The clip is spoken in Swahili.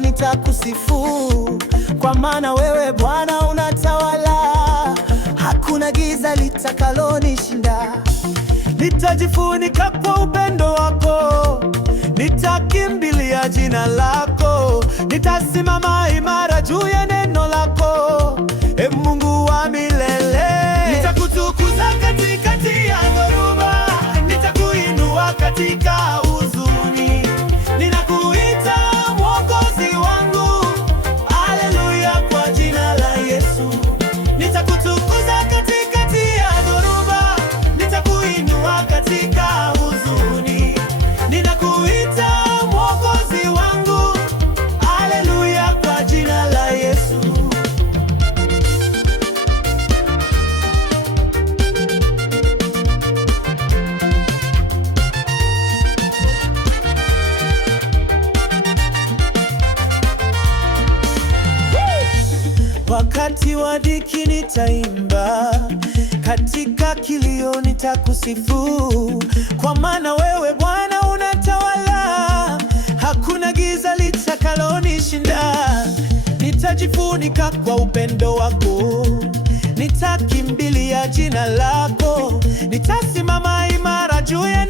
leo nitakusifu, kwa maana wewe Bwana unatawala, hakuna giza litakalonishinda. Nitajifunika kwa upendo wako, nitakimbilia jina lako, nitasimama imara juu ya neno lako, e Mungu wa milele. Nitakutukuza katikati ya dhoruba, nitakuinua katika huzuni, ninakuita Mwokozi wangu, haleluya, kwa jina la Yesu. Nitakutukuza katikati ya dhoruba, nitakuinua katika huzuni, ninakuita Mwokozi wangu, haleluya, kwa jina la Yesu. Wakati wa dhiki nitaimba, katika kilio nitakusifu, kwa maana wewe Bwana unatawala, hakuna giza litakalonishinda. Nitajifunika kwa upendo wako, nitakimbilia jina lako, nitasimama imara juu ya